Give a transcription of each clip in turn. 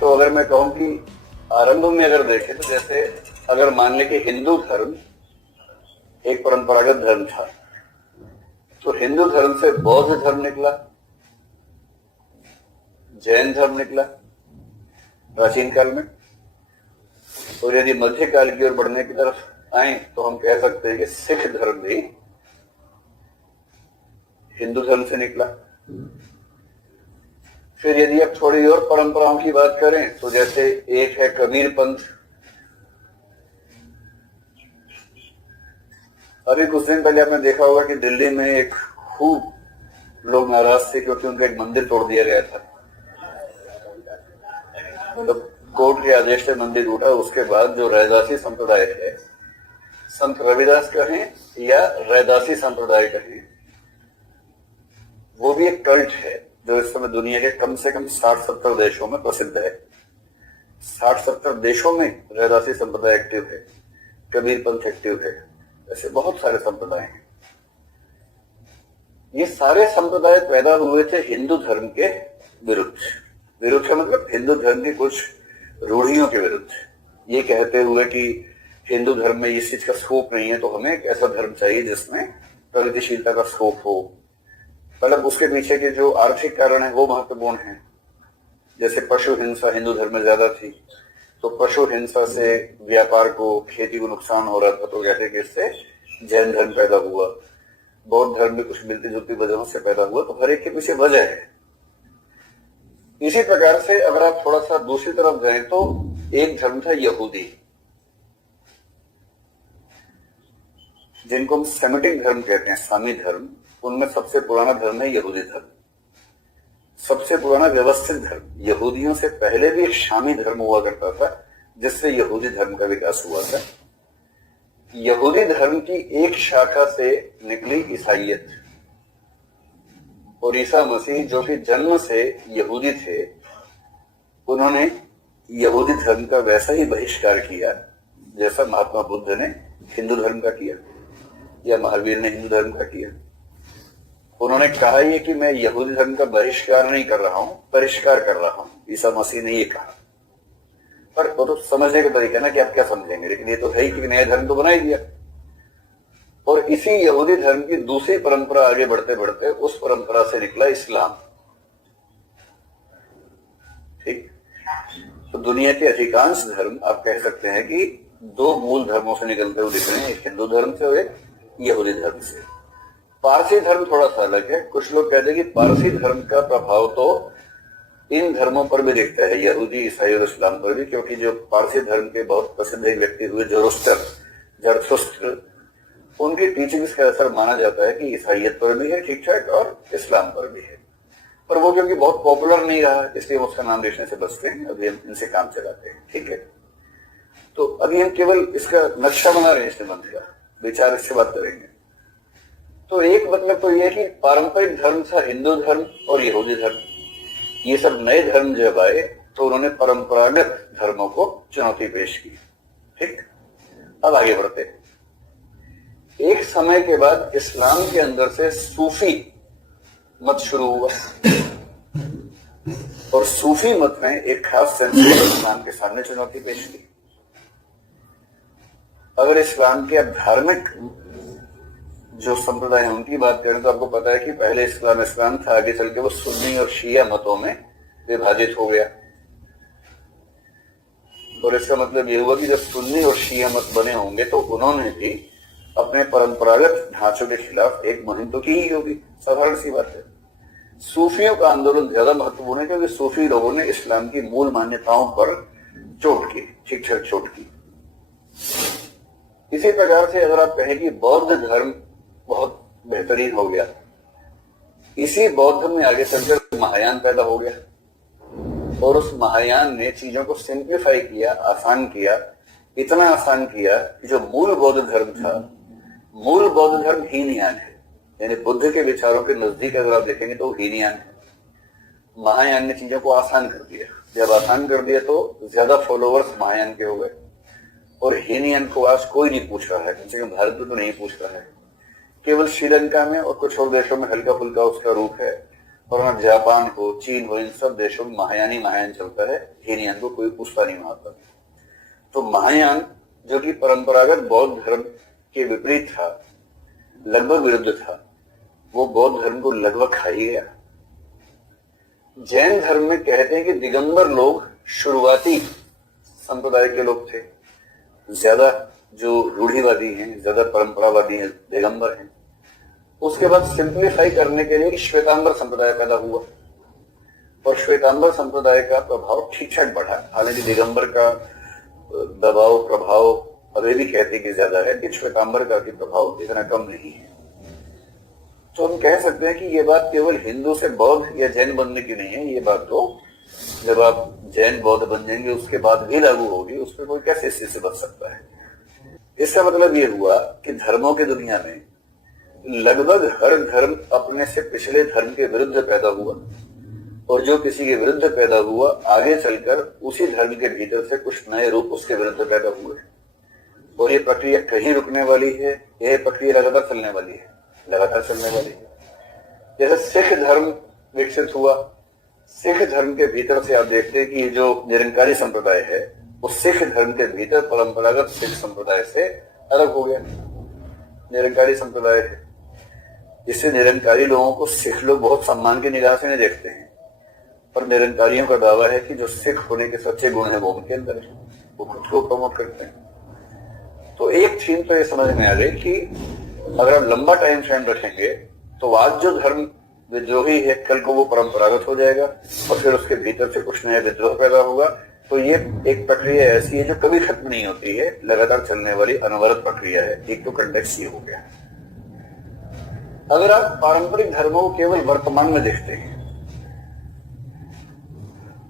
तो अगर मैं कहूं कि आरंभ में अगर देखें तो जैसे अगर मान लें कि हिंदू धर्म एक परंपरागत धर्म था, तो हिंदू धर्म से बौद्ध धर्म निकला, जैन धर्म निकला प्राचीन काल में। और यदि मध्यकाल की ओर बढ़ने की तरफ आए तो हम कह सकते हैं कि सिख धर्म भी हिंदू धर्म से निकला। फिर यदि आप थोड़ी और परंपराओं की बात करें तो जैसे एक है कबीर पंथ। अभी कुछ दिन पहले आपने देखा होगा कि दिल्ली में एक खूब लोग नाराज थे क्योंकि उनका एक मंदिर तोड़ दिया गया था। मतलब कोर्ट के आदेश से मंदिर टूटा। उसके बाद जो रैदासी संप्रदाय है, संत रविदास कहें या रैदासी संप्रदाय कहें, वो भी एक कल्ट है जो इस समय दुनिया के कम से कम 60-70 देशों में प्रसिद्ध है। 60-70 देशों में रैदासी संप्रदाय एक्टिव है, कबीर पंथ एक्टिव है, ऐसे बहुत सारे संप्रदाय हैं। ये सारे संप्रदाय पैदा हुए थे हिंदू धर्म के विरुद्ध। विरुद्ध का मतलब हिंदू धर्म की कुछ रूढ़ियों के विरुद्ध, ये कहते हुए कि हिंदू धर्म में इस चीज का स्कोप नहीं है, तो हमें एक ऐसा धर्म चाहिए जिसमें प्रगतिशीलता का स्कोप हो। मतलब उसके पीछे के जो आर्थिक कारण है वो महत्वपूर्ण है। जैसे पशु हिंसा हिंदू धर्म में ज्यादा थी, तो पशु हिंसा से व्यापार को, खेती को नुकसान हो रहा था, तो कहते कि इससे जैन धर्म पैदा हुआ। बौद्ध धर्म भी कुछ मिलती जुलती वजहों से पैदा हुआ। तो हर एक के पीछे वजह है। इसी प्रकार से अगर आप थोड़ा सा दूसरी तरफ जाएं तो एक धर्म था यहूदी, जिनको हम सेमिटिक धर्म कहते हैं, सामी धर्म। उनमें सबसे पुराना धर्म है यहूदी धर्म, सबसे पुराना व्यवस्थित धर्म। यहूदियों से पहले भी एक शामी धर्म हुआ करता था जिससे यहूदी धर्म का विकास हुआ था। यहूदी धर्म की एक शाखा से निकली ईसाईयत, और ईसा मसीह जो कि जन्म से यहूदी थे, उन्होंने यहूदी धर्म का वैसा ही बहिष्कार किया जैसा महात्मा बुद्ध ने हिंदू धर्म का किया या महावीर ने हिंदू धर्म का किया। उन्होंने कहा ये कि मैं यहूदी धर्म का बहिष्कार नहीं कर रहा हूं, परिष्कार कर रहा हूं। ईसा मसीह ने ये कहा। पर वो तो समझने का तरीका ना कि आप क्या समझेंगे, लेकिन ये तो है ही कि नया धर्म तो बना ही दिया। और इसी यहूदी धर्म की दूसरी परंपरा आगे बढ़ते बढ़ते उस परंपरा से निकला इस्लाम। ठीक, तो दुनिया के अधिकांश धर्म आप कह सकते हैं कि दो मूल धर्मों से निकलते हुए दिख रहे हैं, एक हिंदू धर्म से और एक यहूदी धर्म से। पारसी धर्म थोड़ा सा अलग है। कुछ लोग कहते हैं कि पारसी धर्म का प्रभाव तो इन धर्मों पर भी दिखता है, यहूदी, ईसाई और इस्लाम पर भी, क्योंकि जो पारसी धर्म के बहुत प्रसिद्ध एक व्यक्ति हुए ज़रथुस्त्र, उनकी टीचिंग्स का असर माना जाता है कि ईसाइयत पर भी है ठीक ठाक और इस्लाम पर भी है। पर वो क्योंकि बहुत पॉपुलर नहीं रहा इसलिए उसका नाम लेने से बचते हैं। अभी हम इनसे काम चलाते हैं, ठीक है। तो अभी हम केवल इसका नक्शा बना रहे हैं, इस निबंध का विचार इससे बात करेंगे। तो एक मतलब तो यह कि पारंपरिक धर्म था हिंदू धर्म और यहूदी धर्म। ये सब नए धर्म जब आए तो उन्होंने परंपरागत धर्मों को चुनौती पेश की। ठीक, अब आगे बढ़ते हैं। एक समय के बाद इस्लाम के अंदर से सूफी मत शुरू हुआ, और सूफी मत ने एक खास सेंस में इस्लाम के सामने चुनौती पेश की। अगर इस्लाम के धार्मिक जो संप्रदाय है उनकी बात करें तो आपको पता है कि पहले इस्लाम था, आगे चल के वो सुन्नी और शिया मतों में विभाजित हो गया। और इसका मतलब ये हुआ कि जब सुन्नी और शिया मत बने होंगे तो उन्होंने भी अपने परंपरागत ढांचों के खिलाफ एक मुहिम तो की ही होगी, साधारण सी बात है। सूफियों का आंदोलन ज्यादा महत्वपूर्ण है क्योंकि सूफी लोगों ने इस्लाम की मूल मान्यताओं पर चोट की, ठीक ठाक चोट की। इसी प्रकार से अगर आप कहें कि बौद्ध धर्म बहुत बेहतरीन हो गया, इसी बौद्ध में आगे चलकर महायान पैदा हो गया, और उस महायान ने चीजों को सिंप्लीफाई किया, आसान किया, इतना आसान किया कि जो मूल बौद्ध धर्म था, मूल बौद्ध धर्म हीनयान है, यानी बुद्ध के विचारों के नजदीक अगर आप देखेंगे तो हीनयान है। महायान ने चीजों को आसान कर दिया। जब आसान कर दिया तो ज्यादा फॉलोअर्स महायान के हो गए, और हीनयान को आज कोई नहीं पूछ रहा है, कम से कम भारत में तो नहीं पूछ रहा है। केवल श्रीलंका में और कुछ और देशों में हल्का फुल्का उसका रूप है, और जापान हो, चीन हो, इन सब देशों में महायान चलता है, हीनयान को कोई पूछता नहीं वहां पर। तो महायान जो कि परंपरागत बौद्ध धर्म के विपरीत था, लगभग विरुद्ध था, वो बौद्ध धर्म को लगभग खा ही गया। जैन धर्म में कहते हैं कि दिगंबर लोग शुरुआती संप्रदाय के लोग थे, ज्यादा जो रूढ़िवादी हैं, ज्यादा परंपरावादी हैं, दिगंबर हैं। उसके बाद सिंप्लीफाई करने के लिए श्वेतांबर संप्रदाय पैदा हुआ और श्वेतांबर संप्रदाय का प्रभाव ठीक ठाक बढ़ा। हालांकि दिगंबर का दबाव प्रभाव अभी भी कहते कि ज्यादा है, कि श्वेतांबर का भी प्रभाव इतना कम नहीं है। तो हम कह सकते हैं कि ये बात केवल हिंदू से बौद्ध या जैन बनने की नहीं है, ये बात तो जब आप जैन बौद्ध बन जाएंगे उसके बाद भी लागू होगी। उसमें कोई कैसे इस चीज से बच सकता है? इसका मतलब ये हुआ कि धर्मों की दुनिया में लगभग हर धर्म अपने से पिछले धर्म के विरुद्ध पैदा हुआ, और जो किसी के विरुद्ध पैदा हुआ आगे चलकर उसी धर्म के भीतर से कुछ नए रूप उसके विरुद्ध पैदा हुए। और ये प्रक्रिया कहीं रुकने वाली है, यह प्रक्रिया लगातार चलने वाली है, लगातार चलने वाली है। जैसे सिख धर्म विकसित हुआ, सिख धर्म के भीतर से आप देखते हैं कि जो निरंकारी संप्रदाय है वो सिख धर्म के भीतर परंपरागत सिख संप्रदाय से अलग हो गया, निरंकारी संप्रदाय है। इससे निरंकारी लोगों को सिख लोग बहुत सम्मान की निगाह से नहीं देखते हैं, पर निरंकारियों का दावा है कि जो सिख होने के सच्चे गुण है वो उनके अंदर है, वो खुद को प्रमोट करते हैं। तो एक थीम तो ये समझ में आ गई कि अगर आप लंबा टाइम फ्रेम रखेंगे तो आज जो धर्म विद्रोही है कल को वो परंपरागत हो जाएगा और फिर उसके भीतर से कुछ नया विद्रोह पैदा होगा। तो ये एक प्रक्रिया ऐसी है जो कभी खत्म नहीं होती है, लगातार चलने वाली अनवरत प्रक्रिया है। एक तो कंटेक्स्ट ये हो गया। अगर आप पारंपरिक धर्मों को केवल वर्तमान में देखते हैं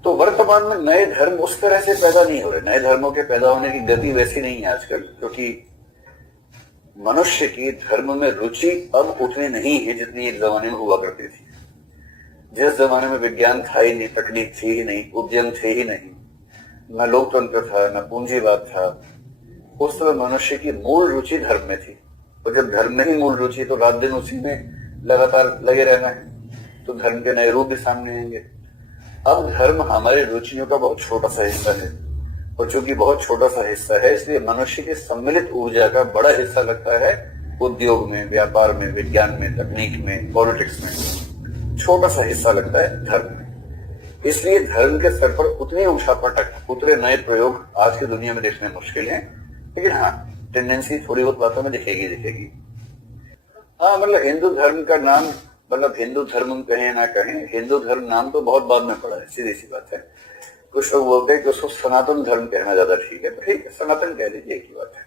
तो वर्तमान में नए धर्म उस तरह से पैदा नहीं हो रहे। नए धर्मों के पैदा होने की गति वैसी नहीं है आजकल, क्योंकि मनुष्य की धर्म में रुचि अब उतनी नहीं है जितनी एक जमाने में हुआ करती थी। जिस जमाने में विज्ञान था ही नहीं, तकनीक थी ही नहीं, उद्यम थे ही नहीं, न लोकतंत्र था, न पूंजीवाद था, उस समय मनुष्य की मूल रुचि धर्म में थी। और जब धर्म में ही मूल रुचि तो रात दिन उसी में लगातार लगे रहना है, तो धर्म के नए रूप भी सामने आएंगे। अब धर्म हमारी रुचियों का बहुत छोटा सा हिस्सा है, और चूंकि बहुत छोटा सा हिस्सा है इसलिए मनुष्य की सम्मिलित ऊर्जा का बड़ा हिस्सा लगता है उद्योग में, व्यापार में, विज्ञान में, तकनीक में, पॉलिटिक्स में। छोटा सा हिस्सा लगता है धर्म में। इसलिए धर्म के स्तर पर उतनी उठापटक, उतने नए प्रयोग आज की दुनिया में देखने मुश्किल है। लेकिन हाँ, टेंडेंसी थोड़ी बहुत बातों में दिखेगी। हाँ, मतलब हिंदू धर्म का नाम, मतलब हिंदू धर्म कहें ना कहें, हिंदू धर्म नाम तो बहुत बाद में पड़ा है, सीधी सी बात है। कुछ लोग बोलते हैं कि उसको सनातन धर्म कहना ज्यादा ठीक है, तो ठीक है, सनातन कह लीजिए, एक ही बात है।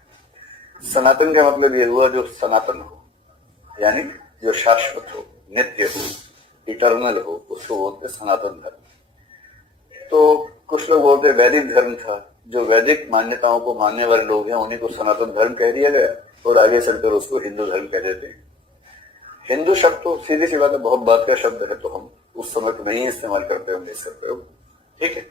सनातन का मतलब ये हुआ जो सनातन हो, यानी जो शाश्वत हो, नित्य हो, इटर्नल हो, उसको बोलते सनातन धर्म। तो कुछ लोग बोलते वैदिक धर्म था, जो वैदिक मान्यताओं को मानने वाले लोग हैं उन्हीं को सनातन धर्म कह दिया गया, और आगे चलकर उसको हिंदू धर्म कह देते हैं। हिंदू शब्द तो सीधी सी बात है, बहुत बात का शब्द है, तो हम उस समय तो नहीं इस्तेमाल करते होंगे इसका प्रयोग, ठीक है।